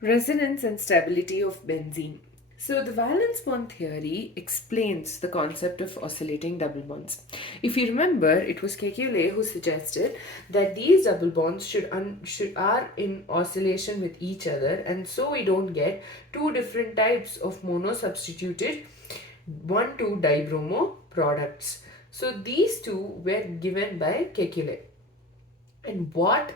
Resonance and stability of benzene. So the valence bond theory explains the concept of oscillating double bonds. If you remember, it was Kekule who suggested that these double bonds are in oscillation with each other, and so we don't get two different types of mono-substituted 1,2-dibromo products. So these two were given by Kekule. And what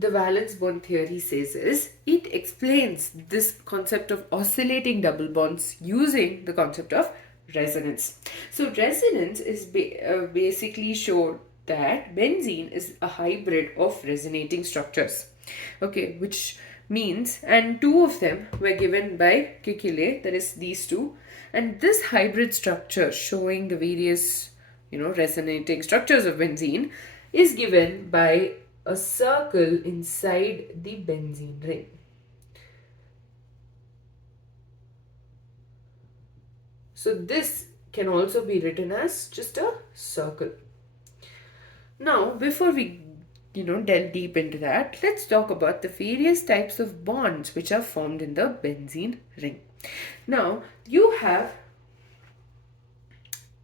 the valence bond theory says is it explains this concept of oscillating double bonds using the concept of resonance. So resonance is basically showed that benzene is a hybrid of resonating structures. Okay, which means, and two of them were given by Kekule, that is these two, and this hybrid structure showing the various resonating structures of benzene is given by a circle inside the benzene ring. So this can also be written as just a circle. Now, before we delve deep into that, let's talk about the various types of bonds which are formed in the benzene ring. Now, you have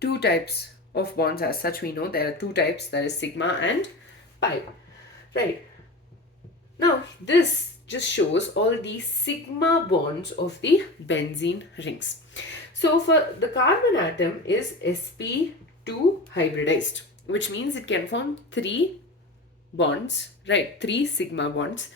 two types of bonds as such. We know there are two types, that is sigma and pi. Right. Now, this just shows all the sigma bonds of the benzene rings. So, for the carbon atom is sp2 hybridized, which means it can form three bonds, right? Three sigma bonds.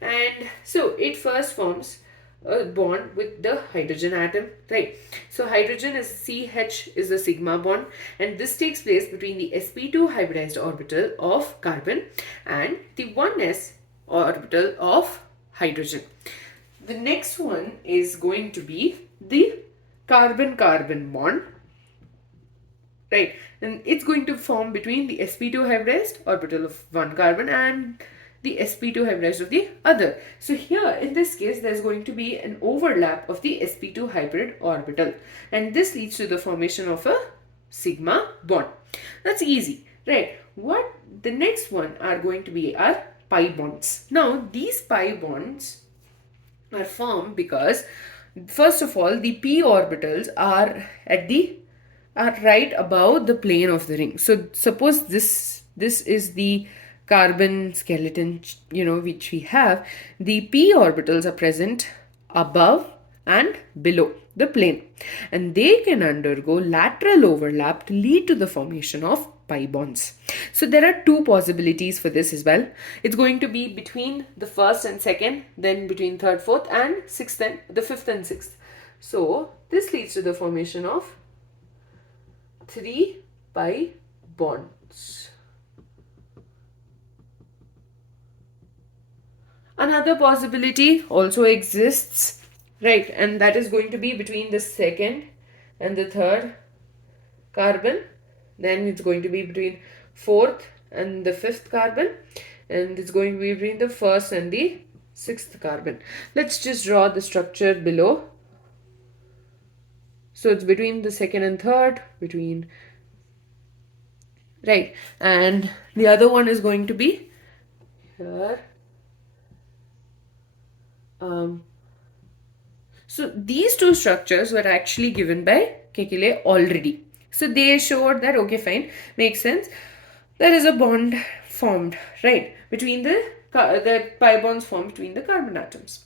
And so, it first forms a bond with the hydrogen atom, right? So hydrogen is CH is a sigma bond, and this takes place between the sp2 hybridized orbital of carbon and the 1s orbital of hydrogen. The next one is going to be the carbon-carbon bond, right? And it's going to form between the sp2 hybridized orbital of one carbon and the sp2 hybridized of the other. So here in this case there's going to be an overlap of the sp2 hybrid orbital, and this leads to the formation of a sigma bond. That's easy, right? What the next one are going to be are pi bonds. Now these pi bonds are formed because first of all the p orbitals are right above the plane of the ring. So suppose this is the carbon skeleton, which we have. The p orbitals are present above and below the plane, and they can undergo lateral overlap to lead to the formation of pi bonds. So there are two possibilities for this as well. It's going to be between the first and second, then between third, fourth, and sixth, and the fifth and sixth. So this leads to the formation of 3 pi bonds. Another possibility also exists, right? And that is going to be between the second and the third carbon. Then it's going to be between fourth and the fifth carbon. And it's going to be between the first and the sixth carbon. Let's just draw the structure below. So it's between the second and third, right? And the other one is going to be here. So these two structures were actually given by Kekule already. So they showed that, okay, fine, makes sense. There is a bond formed, right, between the pi bonds formed between the carbon atoms.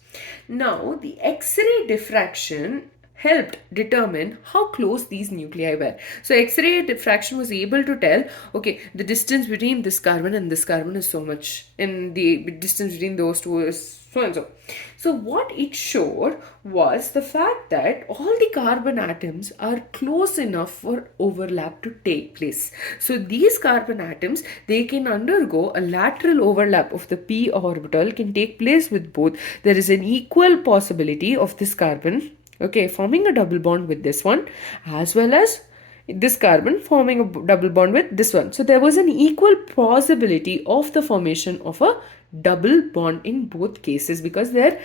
Now, the X-ray diffraction helped determine how close these nuclei were. So X-ray diffraction was able to tell, okay, the distance between this carbon and this carbon is so much, and the distance between those two is so and so. So what it showed was the fact that all the carbon atoms are close enough for overlap to take place. So these carbon atoms, they can undergo a lateral overlap of the p orbital can take place with both. There is an equal possibility of this carbon, okay, forming a double bond with this one, as well as this carbon forming a double bond with this one. So there was an equal possibility of the formation of a double bond in both cases because they're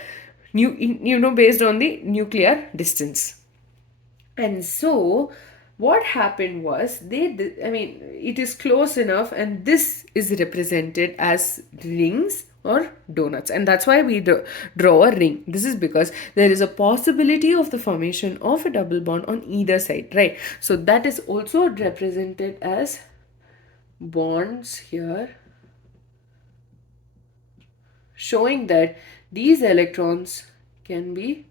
based on the nuclear distance. And so what happened was it is close enough, and this is represented as rings or donuts, and that's why we draw a ring. This is because there is a possibility of the formation of a double bond on either side, right? So that is also represented as bonds here, showing that these electrons can be,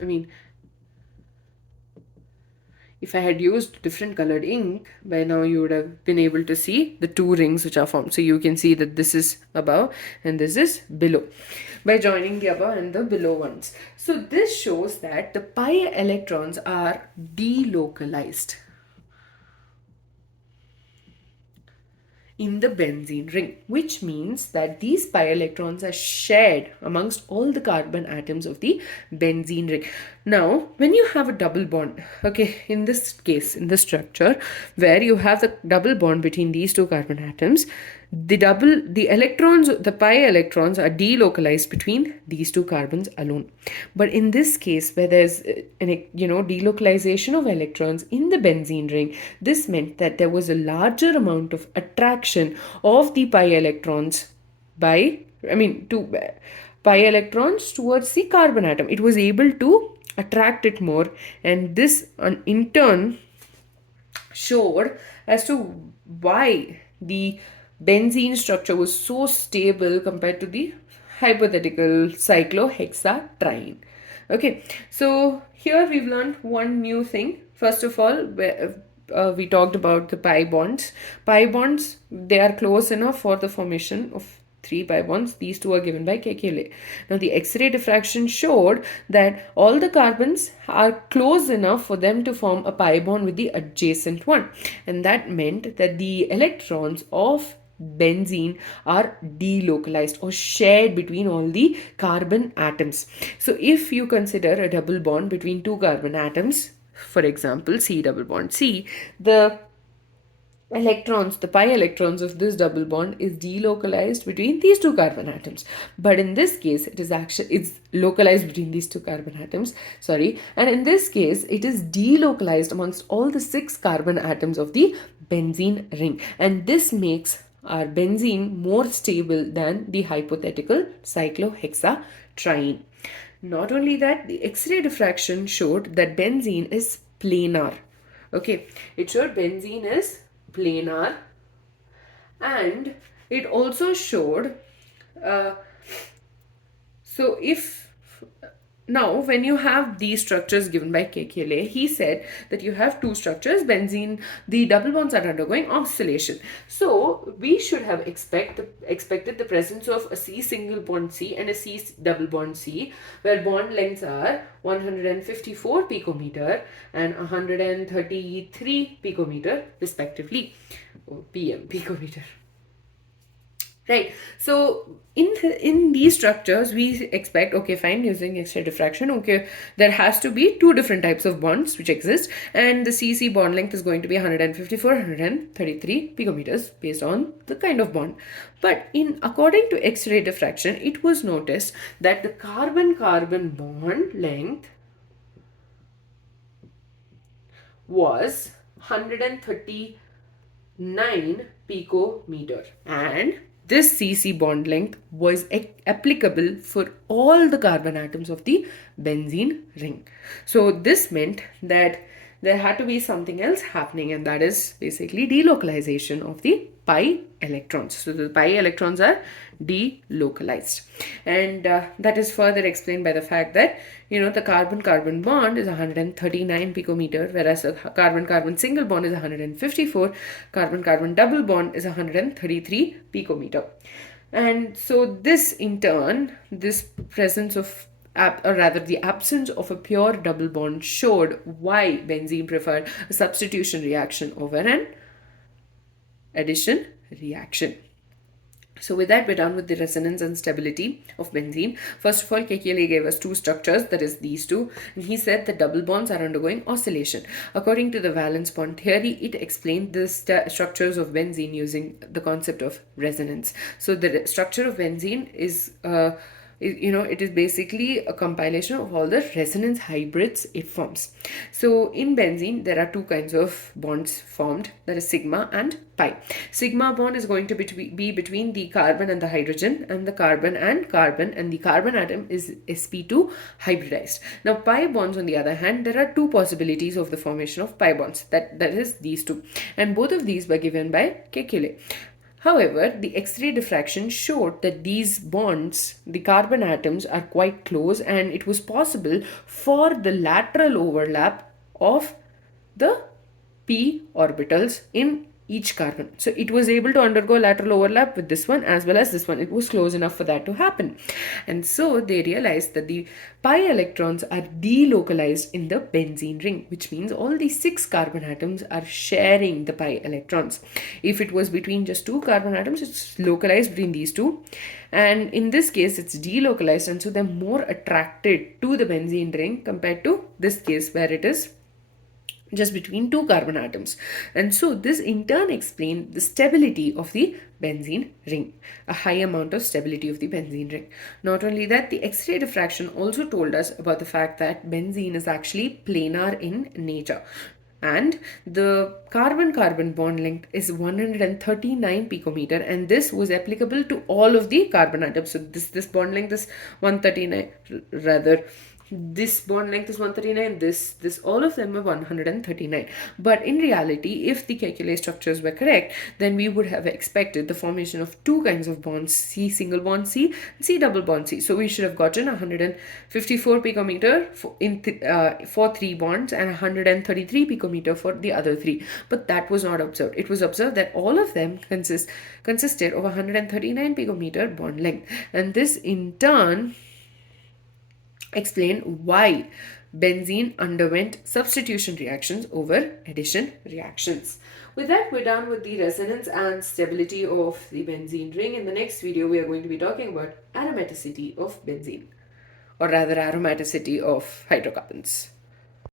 I mean, if I had used different colored ink, by now you would have been able to see the two rings which are formed. So you can see that this is above and this is below by joining the above and the below ones. So this shows that the pi electrons are delocalized in the benzene ring, which means that these pi electrons are shared amongst all the carbon atoms of the benzene ring. Now, when you have a double bond, okay, in this case, in the structure where you have the double bond between these two carbon atoms, the electrons, the pi electrons are delocalized between these two carbons alone. But in this case, where there's delocalization of electrons in the benzene ring, this meant that there was a larger amount of attraction of the pi electrons pi electrons towards the carbon atom. It was able to attract it more, and this in turn showed as to why the benzene structure was so stable compared to the hypothetical cyclohexatriene. Okay, so here we've learned one new thing. First of all, we talked about the pi bonds. Pi bonds, they are close enough for the formation of 3 pi bonds. These two are given by Kekule. Now the X-ray diffraction showed that all the carbons are close enough for them to form a pi bond with the adjacent one, and that meant that the electrons of benzene are delocalized or shared between all the carbon atoms. So if you consider a double bond between two carbon atoms, for example C double bond C, the electrons, the pi electrons of this double bond is delocalized between these two carbon atoms. But in this case, it's localized between these two carbon atoms, and in this case, it is delocalized amongst all the 6 carbon atoms of the benzene ring. And this makes our benzene more stable than the hypothetical cyclohexatriene. Not only that, the X-ray diffraction showed that benzene is planar. Okay, it showed benzene is planar, and it also showed now when you have these structures given by Kekule, he said that you have two structures, benzene, the double bonds are undergoing oscillation. So we should have expected the presence of a C single bond C and a C double bond C, where bond lengths are 154 picometer and 133 picometer respectively, or PM, picometer. Right, so in these structures we expect, okay fine, using X-ray diffraction, okay, there has to be two different types of bonds which exist, and the CC bond length is going to be 154, 133 picometers based on the kind of bond. But according to X-ray diffraction, it was noticed that the carbon-carbon bond length was 139 picometer, and this CC bond length was applicable for all the carbon atoms of the benzene ring. So this meant that there had to be something else happening, and that is basically delocalization of the pi electrons. So the pi electrons are delocalized, and that is further explained by the fact that the carbon-carbon bond is 139 picometer, whereas the carbon-carbon single bond is 154, carbon-carbon double bond is 133 picometer. And so this in turn, this presence of the absence of a pure double bond showed why benzene preferred a substitution reaction over an addition reaction. So with that, we're done with the resonance and stability of benzene. First of all, Kekule gave us two structures, that is these two, and he said the double bonds are undergoing oscillation. According to the valence bond theory, it explained the structures of benzene using the concept of resonance. So the structure of benzene is it is basically a compilation of all the resonance hybrids it forms. So in benzene, there are two kinds of bonds formed, that is sigma and pi. Sigma bond is going to be between the carbon and the hydrogen, and the carbon and carbon, and the carbon atom is sp2 hybridized. Now pi bonds, on the other hand, there are two possibilities of the formation of pi bonds, that is these two, and both of these were given by Kekule. However, the X-ray diffraction showed that these bonds, the carbon atoms, are quite close, and it was possible for the lateral overlap of the p orbitals in each carbon. So it was able to undergo lateral overlap with this one as well as this one. It was close enough for that to happen. And so they realized that the pi electrons are delocalized in the benzene ring, which means all these 6 carbon atoms are sharing the pi electrons. If it was between just 2 carbon atoms, it's localized between these two. And in this case, it's delocalized, and so they're more attracted to the benzene ring compared to this case where it is just between 2 carbon atoms. And so this in turn explained the stability of the benzene ring, a high amount of stability of the benzene ring. Not only that, the X-ray diffraction also told us about the fact that benzene is actually planar in nature, and the carbon-carbon bond length is 139 picometer, and this was applicable to all of the carbon atoms. So this bond length is 139, rather this bond length is 139, this all of them are 139. But in reality, if the Kekule structures were correct, then we would have expected the formation of two kinds of bonds, C single bond C and C double bond C. So we should have gotten 154 picometer for 3 bonds and 133 picometer for the other 3. But that was not observed. It was observed that all of them consisted of 139 picometer bond length, and this in turn explain why benzene underwent substitution reactions over addition reactions. With that, we're done with the resonance and stability of the benzene ring. In the next video, we are going to be talking about aromaticity of benzene, or rather aromaticity of hydrocarbons.